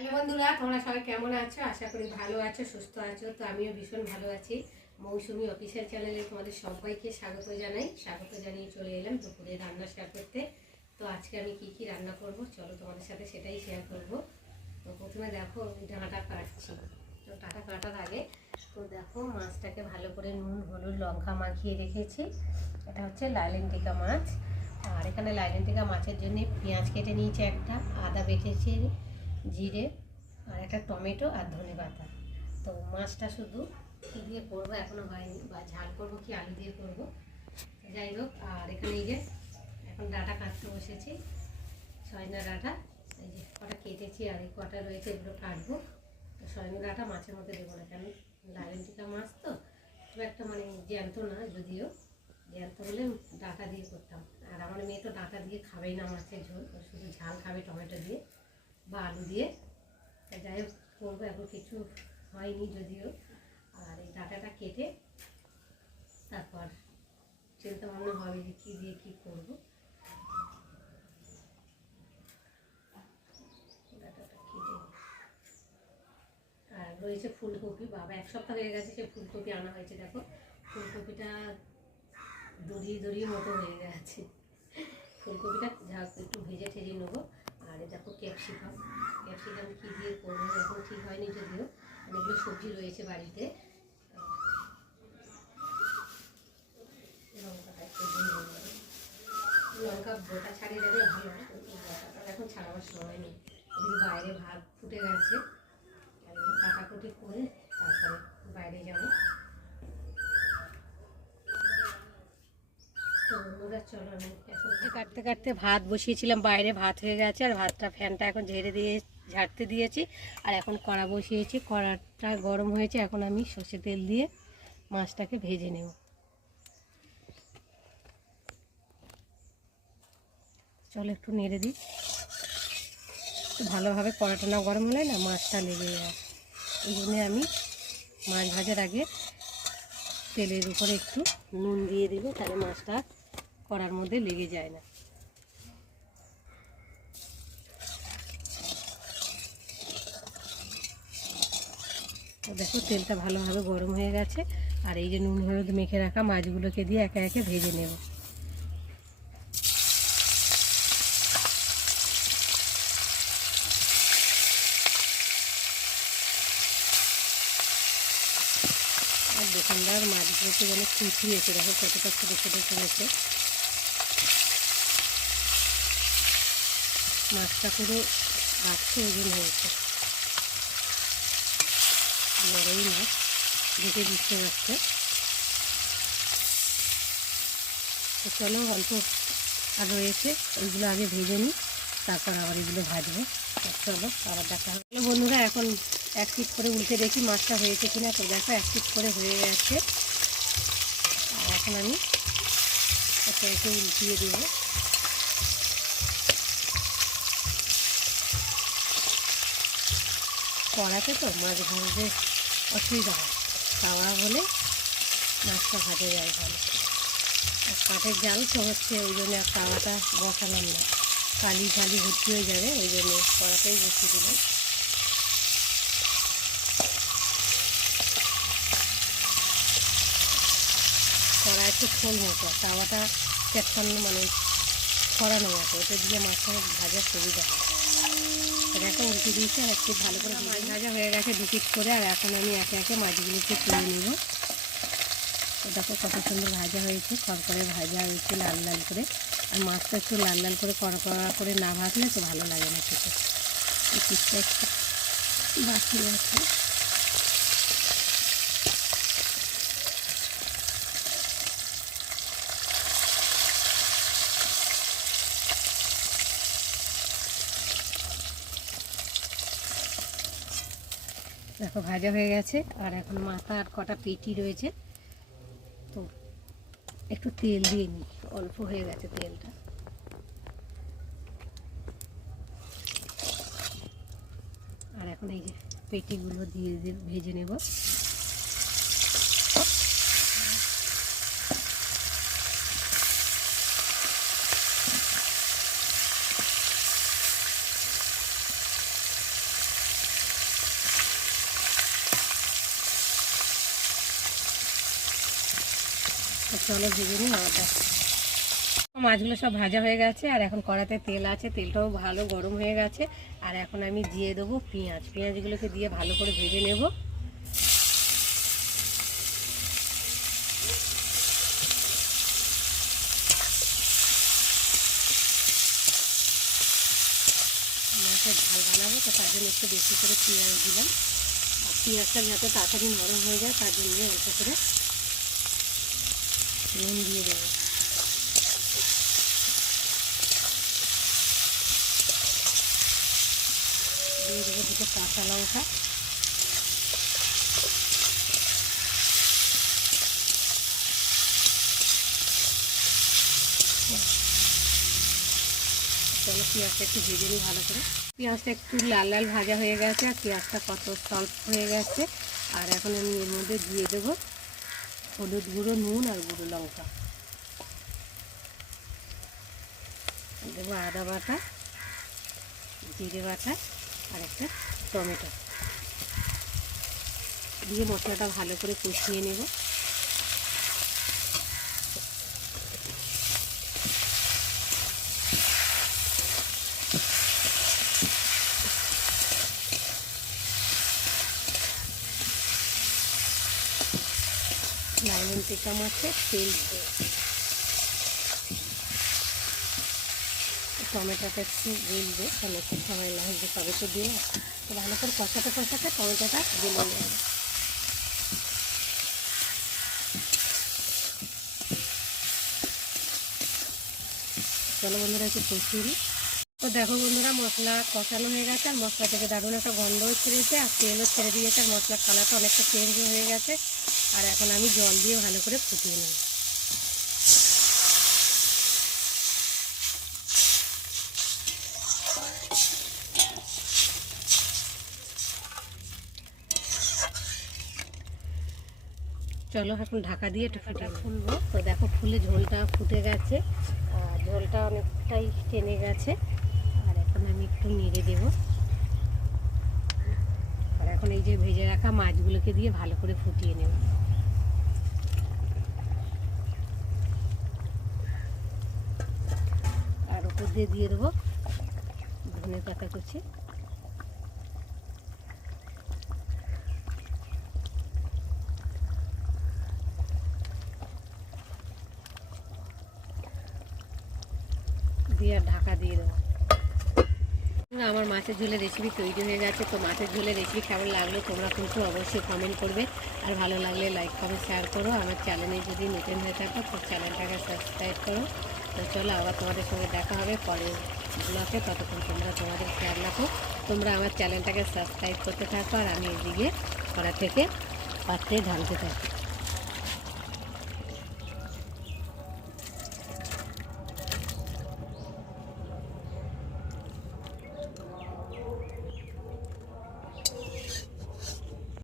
Hello বন্ধুরা, তোমরা সবাই কেমন আছো? আশা করি ভালো আছো, সুস্থ আছো। তো আমিও ভীষণ ভালো আছি। মৌসুমি অফিসিয়াল চ্যানেলে তোমাদের সবাইকে স্বাগত জানাই। স্বাগত জানিয়ে চলে এলাম দুপুরে রান্না শেয়ার করতে। তো আজকে আমি কি রান্না করব চলো তোমাদের সাথে সেটাই শেয়ার করব। তো প্রথমে দেখো ডাঁটা কাটছি। তো ডাঁটা কাটার আগে তো দেখো মাছটাকে ভালো করে নুন হলুদ লঙ্কা মাখিয়ে রেখেছি। এটা হচ্ছে লাইলেন্টিকা মাছ। আর এখানে লাইলেন্টিকা মাছের জন্য পেঁয়াজ কেটে নিয়েছি, একটা আদা বেটেছি, জিরে আর একটা টমেটো আর ধনেপাতা। তো মাছটা শুধু কী দিয়ে করবো এখনও হয়নি, বা ঝাল করবো কি আলু দিয়ে করবো, যাই হোক। আর এখানে এই যে এখন ডাঁটা কাটতে বসেছি, সজনা ডাঁটা এই যে কটা কেটেছি আর এই কটা রয়েছে, এগুলো কাটবো। তো সজনা ডাঁটা মাছের মধ্যে দেবো না, কেন লাইলেন্টিকা মাছ তো খুব একটা মানে জ্যান্ত না, যদিও জ্যান্ত হলে ডাঁটা দিয়ে করতাম। আর আমার মেয়ে তো ডাঁটা দিয়ে খাবেই না মাছের ঝোল, শুধু ঝাল খাবে টমেটো দিয়ে বা আলু দিয়ে। যাই হোক করবো, এখন কিছু হয়নি যদিও। আর এই ডাঁটাটা কেটে তারপর চিন্তা ভাবনা হবে যে কী দিয়ে কী করবো। ডাঁটাটা কেটে আর রয়েছে ফুলকপি, বাবা এক সপ্তাহ হয়ে গেছে সে ফুলকপি আনা হয়েছে। দেখো ফুলকপিটা দড়িয়ে মতো হয়ে গেছে। ফুলকপিটা যা একটু ভেজে ঠেজে নেবো। আর দেখো ক্যাপসিকাম কী দিয়ে করবো এখন ঠিক হয়নি, যদিও অনেকগুলো সবজি রয়েছে বাড়িতে। লঙ্কাটা একটু লঙ্কা বোটা ছাড়িয়ে দেবে ভালো, লঙ্কাটা এখন ছাড়াবার সময় নেই। এদিকে বাইরে ভাত ফুটে গেছে, কাটাকুটি করে তারপরে বাইরে যাবো। চলো আমি এখন কাটতে কাটতে ভাত বসিয়েছিলাম বাইরে, ভাত হয়ে গেছে। আর ভাতটা ফ্যানটা এখন ঝাড়তে দিয়েছি। আর এখন কড়া বসিয়েছি, কড়াটা গরম হয়েছে। এখন আমি সর্ষে তেল দিয়ে মাছটাকে ভেজে নেব। চলো একটু নেড়ে দিই, একটু ভালোভাবে কড়াটা না গরম হলে না মাছটা লেগে যায়। এই জন্যে আমি মাছ ভাজার আগে তেলের উপরে একটু নুন দিয়ে দিলে তাহলে মাছটা কড়ার মধ্যে লেগে যায় না। তো দেখো তেলটা ভালোভাবে গরম হয়ে গেছে। আর এই যে নুন হলুদ মেখে রাখা মাছগুলোকে দিয়ে একে একে ভেজে নেব। আর দোকানদার মাছগুলোকে যেন কুচিয়েছে, দেখো কতটা ছোটো ছোটো করেছে। মাছটা পুরো 800 ওজন হয়েছে, বড়ই মাছ দেখে বুঝতে পারছে। তো চলো অল্প আর রয়েছে, ওইগুলো আগে ভেজে নিই, তারপর আবার এগুলো ভাজবো। চলো আবার দেখা হবে বন্ধুরা। এখন এক পিস করে উল্টে দেখি মাছটা হয়েছে কিনা। তো দেখো এক পিস করে হয়ে গেছে। আর এখন আমি একে একে উল্টিয়ে দেবো। কড়াতে তো মাছ ভাজতে অসুবিধা হয়, তাওয়া বলে মাছটা ভাজা যায় ভালো। আর কাঠের জাল তো হচ্ছে, ওই জন্য আর তাওয়াটা বসালাম না, কালি ভর্তি হয়ে যাবে, ওই জন্য কড়াতেই বসিয়ে দিলাম। কড়া একটু খোল মতো, তাওয়াটা চেটকানো মানে ছড়ানো মতো, ওটা দিয়ে মাছটা ভাজার সুবিধা হয়। এখন উল্টে দিয়েছি, আর একটু ভালো করে মাছ ভাজা হয়ে গেছে 2 পিস করে। আর এখন আমি একে একে মাছগুলোকে তুলে নেব। দেখো কত সুন্দর ভাজা হয়েছে, খড়খড়ে ভাজা হয়েছে লাল লাল করে। আর মাছটা একটু লাল লাল করে কড়া করে না ভাজলে তো ভালো লাগে না খেতে। এই পিসটা একটু বাকি আছে। দেখো ভাজা হয়ে গেছে। আর এখন মাথা আর কটা পেটি রয়েছে, তো একটু তেল দিয়ে নিই, অল্প হয়ে গেছে তেলটা। আর এখন এই যে পেটিগুলো দিয়ে ভেজে নেব। চলো ভেজে নিই আমারটা। মাছগুলো সব ভাজা হয়ে গেছে, আর এখন কড়াতে তেল আছে, তেলটাও ভালো গরম হয়ে গেছে। আর এখন আমি দিয়ে দেবো পেঁয়াজ, পেঁয়াজগুলোকে দিয়ে ভালো করে ভেজে নেব। মাছের ঝাল বানাবো তো তার জন্য একটু বেশি করে পেঁয়াজ দিলাম। আর পেঁয়াজটা যাতে তাড়াতাড়ি নরম হয়ে যায় তার জন্য অল্প করে নুন দিয়ে দেবো। দিয়ে দেবো দুটো কাঁচা লঙ্কা, চলো পেঁয়াজটা একটু ভেজে নিই ভালো করে। পেঁয়াজটা একটু লাল লাল ভাজা হয়ে গেছে, আর পেঁয়াজটা কত সফট হয়ে গেছে। আর এখন আমি এর মধ্যে দিয়ে দেবো হলুদ গুঁড়ো, নুন আর গুঁড়ো লঙ্কা, দেবো আদা বাটা, জিরে বাটা আর একটা টমেটো দিয়ে মশলাটা ভালো করে কষিয়ে নেব। লাইলন টিকা মাছের তেল দিয়ে টমেটোটা একটু গলবে, তাহলে একটু সময় লাগবে, তবে তো দিয়ে তো ভালো করে কষাতে কষাতে টমেটোটা গলে যাবে। চলো বন্ধুরা একটু কষিয়ে নিই। তো দেখো বন্ধুরা মশলা কষানো হয়ে গেছে, আর মশলা থেকে দারুণ একটা গন্ধও ছেড়েছে, আর তেলও ছেড়ে দিয়েছে, আর মশলার কালারটা অনেকটা চেঞ্জ হয়ে গেছে। আর এখন আমি জল দিয়ে ভালো করে ফুটিয়ে নেব। চলো এখন ঢাকা দিয়ে একটু ফুলবো। তো দেখো ফুলে ঝোলটা ফুটে গেছে, আর ঝোলটা অনেকটাই টেনে গেছে। আর এখন আমি একটু নেড়ে দেবো। আর এখন এই যে ভেজে রাখা মাছগুলোকে দিয়ে ভালো করে ফুটিয়ে নেব। আর উপর দিয়ে দেবো ধনে পাতা কুচি। দিয়ে ঢাকা দিয়ে দেবো। আমার মাছের ঝোলের রেসিপি তৈরি হয়ে গেছে। তো মাছের ঝোলের রেসিপি কেমন লাগলো তোমরা কিন্তু অবশ্যই কমেন্ট করবে, আর ভালো লাগলে লাইক কমেন্ট শেয়ার করো। আমার চ্যানেলে যদি নতুন হয়ে থাকো তো চ্যানেলটাকে সাবস্ক্রাইব করো। তো চলো আবার তোমাদের সঙ্গে দেখা হবে পরের ব্লগে। ততক্ষণ তোমরা তোমাদের খেয়াল রাখো, তোমরা আমার চ্যানেলটাকে সাবস্ক্রাইব করতে থাকো, আর আমি এদিকে কড়া থেকে পাত্রে ঢালতে থাকি।